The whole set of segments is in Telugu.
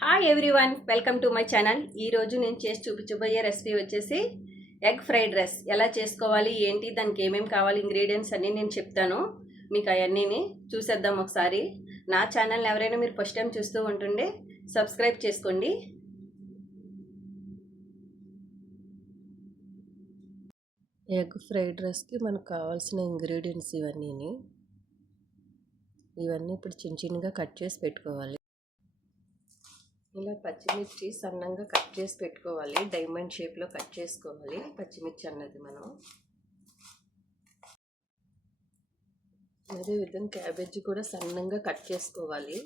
Hi everyone welcome to my channel ఈరోజు నేను చేసి చూపించబోయే రెసిపీ వచ్చేసి ఎగ్ ఫ్రైడ్ రైస్ ఎలా చేసుకోవాలి ఏంటి దానికి ఏమేమి కావాలి ఇంగ్రీడియంట్స్ అన్నీ నేను చెప్తాను. మీకు అవన్నీని చూసేద్దాం ఒకసారి. నా ఛానల్ని ఎవరైనా మీరు ఫస్ట్ టైం చూస్తూ ఉంటుండే సబ్స్క్రైబ్ చేసుకోండి. ఎగ్ ఫ్రైడ్ రైస్కి మనకు కావాల్సిన ఇంగ్రీడియంట్స్ ఇవన్నీని ఇవన్నీ ఇప్పుడు చిన్న చిన్నగా కట్ చేసి పెట్టుకోవాలి. పచ్చిమిర్చి సన్నంగా కట్ చేసి పెట్టుకోవాలి. డైమండ్ షేప్లో కట్ చేసుకోవాలి. పచ్చిమిర్చి అన్నది మనం. అదేవిధంగా క్యాబేజీ కూడా సన్నంగా కట్ చేసుకోవాలి.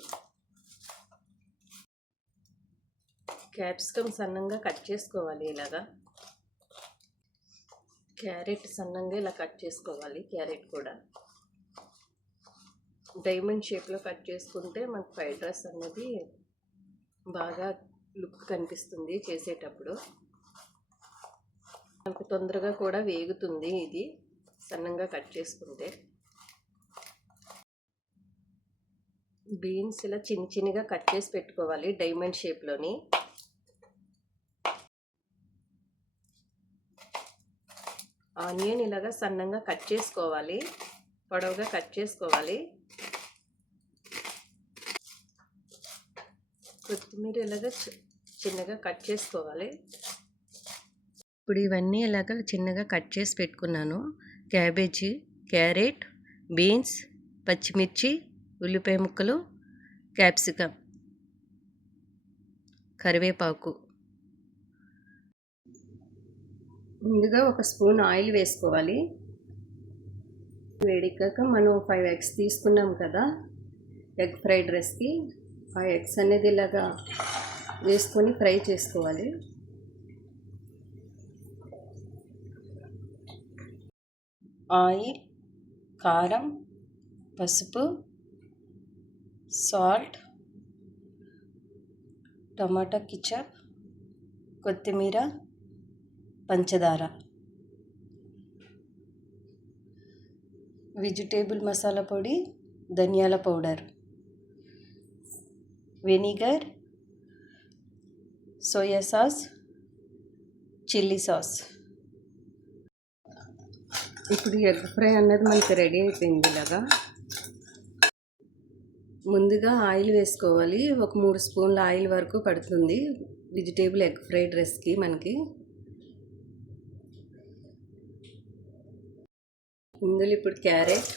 క్యాప్సికమ్ సన్నంగా కట్ చేసుకోవాలి ఇలాగా. క్యారెట్ సన్నంగా ఇలా కట్ చేసుకోవాలి క్యారెట్ కూడా. డైమండ్ షేప్లో కట్ చేసుకుంటే మనకు ఫ్రైడ్ రైస్ అనేది బాగా లుక్ కనిపిస్తుంది చేసేటప్పుడు. మనకు తొందరగా కూడా వేగుతుంది ఇది సన్నంగా కట్ చేసుకుంటే. బీన్స్ ఇలా చిన్న చిన్నగా కట్ చేసి పెట్టుకోవాలి డైమండ్ షేప్లోని. ఆనియన్ ఇలాగా సన్నంగా కట్ చేసుకోవాలి పొడవుగా కట్ చేసుకోవాలి. కొత్తిమీర ఇలాగ చిన్నగా కట్ చేసుకోవాలి. ఇప్పుడు ఇవన్నీ ఇలాగ చిన్నగా కట్ చేసి పెట్టుకున్నాను. క్యాబేజీ క్యారెట్ బీన్స్ పచ్చిమిర్చి ఉల్లిపాయ ముక్కలు క్యాప్సికమ్ కరివేపాకు. ముందుగా ఒక స్పూన్ ఆయిల్ వేసుకోవాలి. వేడికాక మనం ఫైవ్ ఎగ్స్ తీసుకున్నాం కదా ఎగ్ ఫ్రైడ్ రైస్కి. ఆ ఎగ్స్ అనేది ఇలాగా వేసుకొని ఫ్రై చేసుకోవాలి. ఆయిల్ కారం పసుపు సాల్ట్ టమాటా కిచప్ కొత్తిమీర పంచదార. వెజిటేబుల్ మసాలా పొడి ధనియాల powder. Vinegar soya sauce chilli sauce ఇప్పుడు ఎగ్ ఫ్రై అన్నది మనకి రెడీ అయిపోయింది ఇలాగా. ముందుగా ఆయిల్ వేసుకోవాలి. ఒక మూడు స్పూన్ల ఆయిల్ వరకు పడుతుంది. వెజిటేబుల్ ఎగ్ ఫ్రైడ్ రైస్కి మనకి. ఇందులో ఇప్పుడు క్యారెట్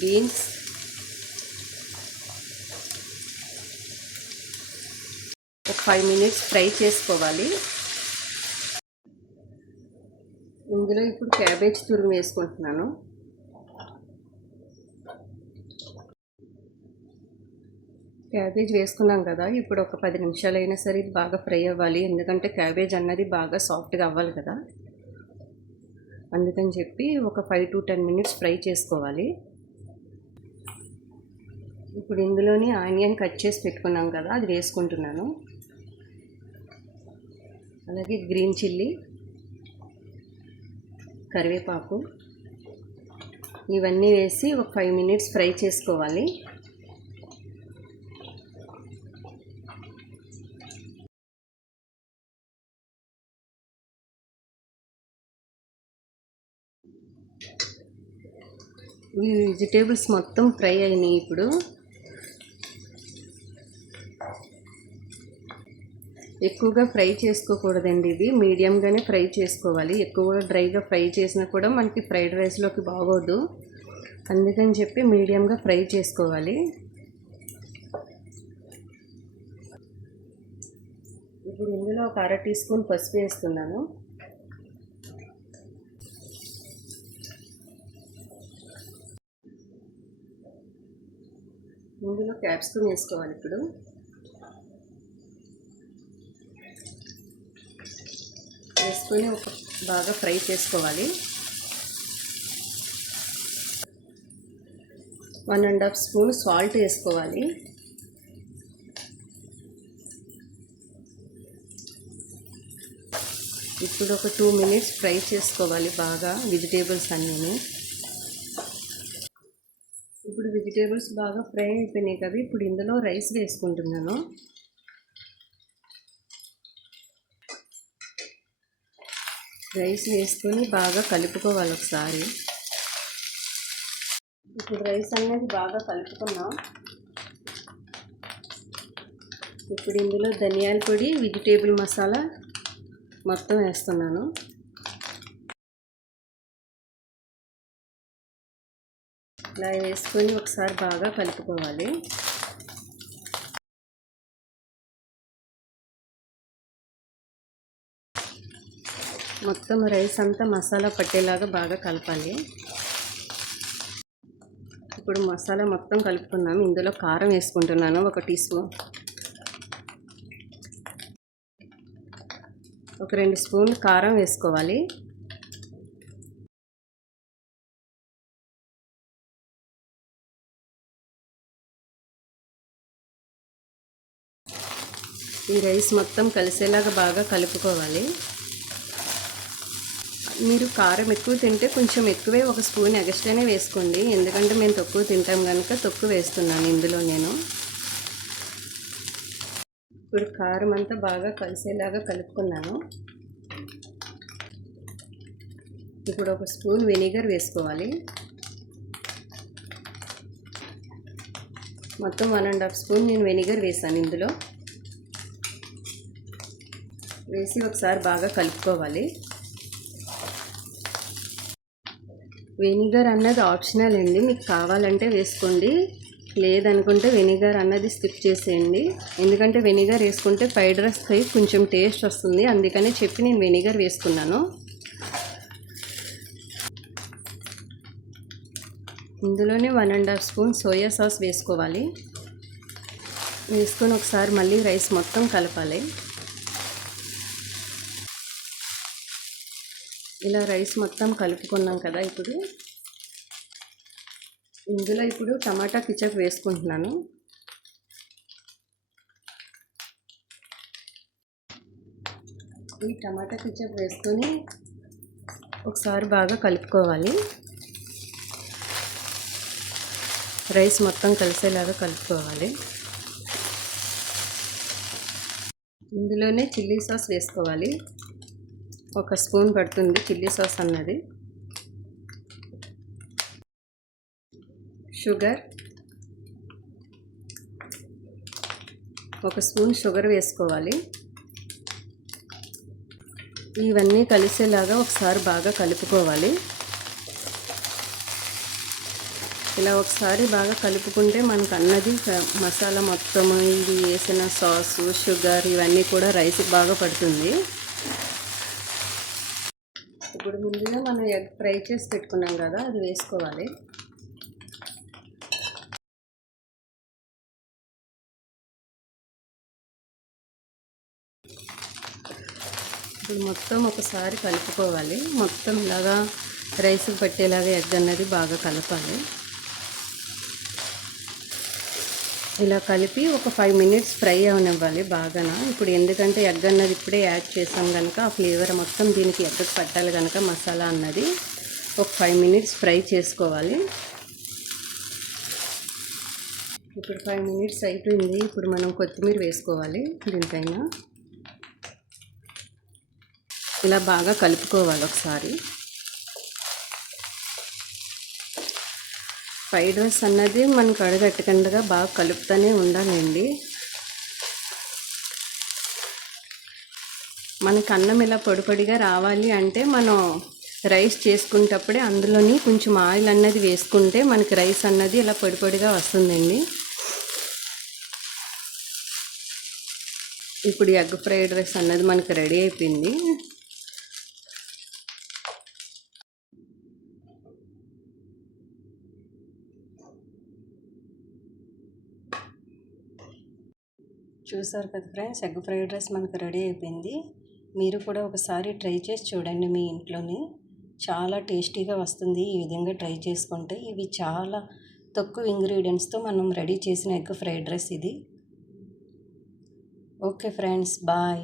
బీన్స్ ఒక ఫైవ్ మినిట్స్ ఫ్రై చేసుకోవాలి. ఇందులో ఇప్పుడు క్యాబేజ్ తురుము వేసుకుంటున్నాను. క్యాబేజ్ వేసుకున్నాం కదా ఇప్పుడు ఒక పది నిమిషాలు అయినా సరే ఇది బాగా ఫ్రై అవ్వాలి. ఎందుకంటే క్యాబేజ్ అన్నది బాగా సాఫ్ట్గా అవ్వాలి కదా. అందుకని చెప్పి ఒక five to ten minutes fry చేసుకోవాలి. ఇప్పుడు ఇందులోని ఆనియన్ కట్ చేసి పెట్టుకున్నాం కదా అది వేసుకుంటున్నాను. అలాగే గ్రీన్ చిల్లీ కరివేపాకు ఇవన్నీ వేసి ఒక ఫైవ్ మినిట్స్ ఫ్రై చేసుకోవాలి. ఈ వెజిటేబుల్స్ మొత్తం ఫ్రై అయినాయి ఇప్పుడు. ఎక్కువగా ఫ్రై చేసుకోకూడదండి ఇది. మీడియంగానే ఫ్రై చేసుకోవాలి. ఎక్కువగా డ్రైగా ఫ్రై చేసినా కూడా మనకి ఫ్రైడ్ రైస్లోకి బాగోదు. అందుకని చెప్పి మీడియంగా ఫ్రై చేసుకోవాలి. ఇప్పుడు ఇందులో ఒక అర టీ స్పూన్ పసుపు వేస్తున్నాను. ఇందులో క్యాప్సికమ్ వేసుకోవాలి ఇప్పుడు. వేసుకొని ఒక బాగా ఫ్రై చేసుకోవాలి. One and half spoon salt వేసుకోవాలి. ఇప్పుడు ఒక టూ మినిట్స్ ఫ్రై చేసుకోవాలి బాగా వెజిటేబుల్స్ అన్నీ ఇప్పుడు వెజిటేబుల్స్ బాగా ఫ్రై అయిపోయినాయి కదా ఇప్పుడు ఇందులో రైస్ వేసుకుంటున్నాను. రైస్ వేసుకొని బాగా కలుపుకోవాలి ఒకసారి. ఇప్పుడు రైస్ అనేది బాగా కలుపుకున్నాం. ఇప్పుడు ఇందులో ధనియాల పొడి వెజిటేబుల్ మసాలా మొత్తం వేస్తున్నాను. ఇలా వేసుకొని ఒకసారి బాగా కలుపుకోవాలి. మొత్తం రైస్ అంతా మసాలా పట్టేలాగా బాగా కలపాలి. ఇప్పుడు మసాలా మొత్తం కలుపుకున్నాం ఇందులో కారం వేసుకుంటున్నాను ఒక టీ స్పూన్. ఒక రెండు స్పూన్లు కారం వేసుకోవాలి. ఈ రైస్ మొత్తం కలిసేలాగా బాగా కలుపుకోవాలి. మీరు కారం ఎక్కువ తింటే కొంచెం ఎక్కువే ఒక స్పూన్ ఎగస్ట్రానే వేసుకోండి. ఎందుకంటే మేము తక్కువ తింటాం కనుక తక్కువ వేస్తున్నాను ఇందులో నేను. ఇప్పుడు కారం అంతా బాగా కలిసేలాగా కలుపుకున్నాను. ఇప్పుడు ఒక స్పూన్ వెనిగర్ వేసుకోవాలి. మొత్తం వన్ అండ్ హాఫ్ స్పూన్ నేను వెనిగర్ వేసాను ఇందులో. వేసి ఒకసారి బాగా కలుపుకోవాలి. వెనిగర్ అన్నది ఆప్షనల్ అండి. మీకు కావాలంటే వేసుకోండి. లేదనుకుంటే వెనిగర్ అన్నది స్కిప్ చేసేయండి. ఎందుకంటే వెనిగర్ వేసుకుంటే ఫ్రైడ్ రైస్ పై కొంచెం టేస్ట్ వస్తుంది. అందుకనే చెప్పి నేను వెనిగర్ వేసుకున్నాను. ఇందులోనే one and half spoon soya sauce వేసుకోవాలి. వేసుకొని ఒకసారి మళ్ళీ రైస్ మొత్తం కలపాలి. ఇలా రైస్ మొత్తం కలుపుకున్నాం కదా ఇప్పుడు. ఇందులో ఇప్పుడు టమాటా కిచప్ వేసుకుంటున్నాను. ఈ టమాటా కిచప్ వేసుకొని ఒకసారి బాగా కలుపుకోవాలి. రైస్ మొత్తం కలిసేలాగా కలుపుకోవాలి. ఇందులోనే చిల్లీ సాస్ వేసుకోవాలి. ఒక స్పూన్ పడుతుంది చిల్లీ సాస్ అన్నది. షుగర్. ఒక స్పూన్ షుగర్ వేసుకోవాలి. ఇవన్నీ కలిసేలాగా ఒకసారి బాగా కలుపుకోవాలి. ఇలా ఒకసారి బాగా కలుపుకుంటే మనకు అన్నది మసాలా మొత్తం ఇది వేసిన సాసు షుగర్ ఇవన్నీ కూడా రైస్కి బాగా పడుతుంది. ఇప్పుడు ముందుగా మనం ఎగ్ ఫ్రై చేసి పెట్టుకున్నాం కదా అది వేసుకోవాలి. ఇప్పుడు మొత్తం ఒకసారి కలుపుకోవాలి. మొత్తం ఇలాగా రైస్కి పట్టేలాగా ఎగ్ అన్నది బాగా కలపాలి. ఇలా కలిపి ఒక ఫైవ్ మినిట్స్ ఫ్రై అవనివ్వాలి బాగాన? ఇప్పుడు ఎందుకంటే ఎగ్ అన్నది ఇప్పుడే యాడ్ చేసాం కనుక ఆ ఫ్లేవర్ మొత్తం దీనికి ఎగ్గకు పట్టాలి కనుక మసాలా అన్నది ఒక ఫైవ్ మినిట్స్ ఫ్రై చేసుకోవాలి. ఇప్పుడు ఫైవ్ మినిట్స్ అయిపోయింది. ఇప్పుడు మనం కొత్తిమీర వేసుకోవాలి దీనిపైన. ఇలా బాగా కలుపుకోవాలి ఒకసారి. ఫ్రైడ్ రైస్ అన్నది మనకు అడగట్టకుండా బాగా కలుపుతూనే ఉండాలండి. మనకు అన్నం ఇలా పొడిపొడిగా రావాలి అంటే మనం రైస్ చేసుకునేటప్పుడే అందులోని కొంచెం ఆయిల్ అన్నది వేసుకుంటే మనకి రైస్ అన్నది ఇలా పొడిపొడిగా వస్తుందండి. ఇప్పుడు ఎగ్ ఫ్రైడ్ రైస్ అన్నది మనకి రెడీ అయిపోయింది. చూసారు కదా ఫ్రెండ్స్ ఎగ్ ఫ్రైడ్ రైస్ మనకు రెడీ అయిపోయింది. మీరు కూడా ఒకసారి ట్రై చేసి చూడండి మీ ఇంట్లోని. చాలా టేస్టీగా వస్తుంది ఈ విధంగా ట్రై చేసుకుంటే. ఇవి చాలా తక్కువ ఇంగ్రీడియంట్స్తో మనం రెడీ చేసిన ఎగ్ ఫ్రైడ్ రైస్ ఇది. Okay friends bye.